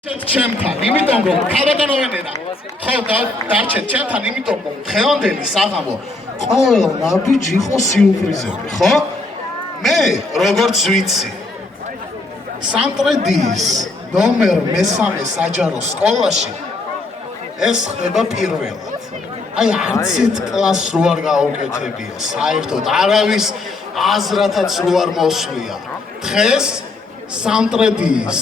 ჩემთან, იმიტომ რომ ქალბატონოვენერა ხო დარჩეთ ჩემთან, იმიტომ რომ დღევანდელი საღამო ყველა ნაბიჯი იყო სიურპრიზები, ხო? მე როგორც ვიცი, სამტრედიის ნომერ მესამე საჯარო სკოლაში ეს ხდება პირველად. აი არცით კლასს რო არ გაუკეთებია, საერთოდ არავის აზრათაც რო არ მოსვლია. დღეს სამტრედიის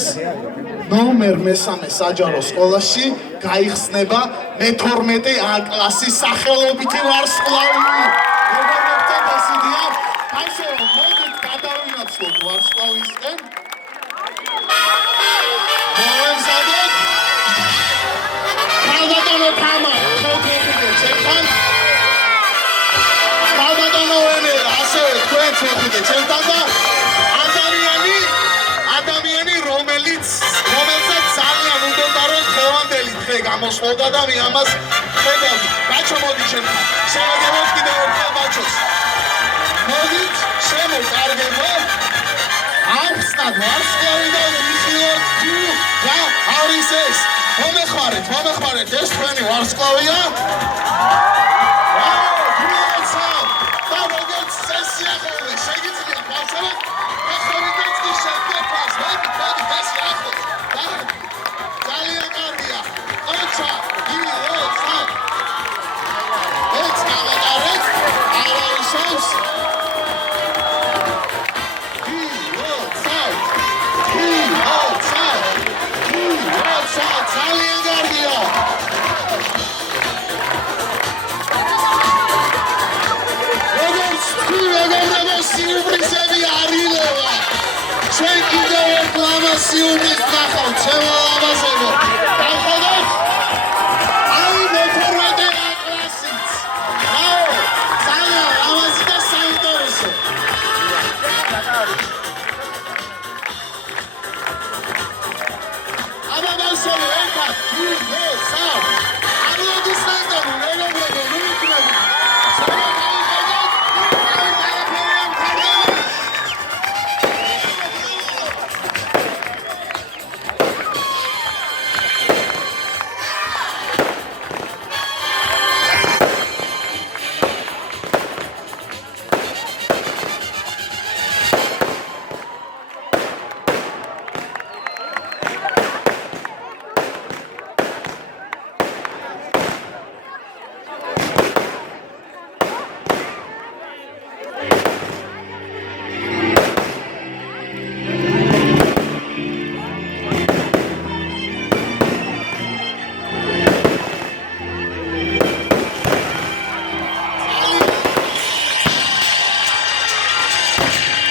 ნომერ მესამე საჯარო სკოლაში გაიხსნება მე-12 A კლასის სახელობითი ვარსკვლავი. მეგობრებთან დასიდია, ბავშვო, მოდით გადავინაცვლოთ ვარსკვლავისკენ. მოვემზადოთ. ქალბატონო თამარ, შევხვიდეთ ჩემთან. ქალბატონო ვენერა, ასევე თქვენ შევხვიდეთ ჩემთან და ადამიანი რომელსაც ძალიან უნდა რომ დღევანდელი დღე გამოსვლოდა და მე ამას ხედავ. ბაჩო მოდი ჩემთან. შევაგებოთ კიდევ ერთხელ ბაჩოს. მოდით შემოკარგებო. ახსნად ვარსკვლავი და ვიხილოთ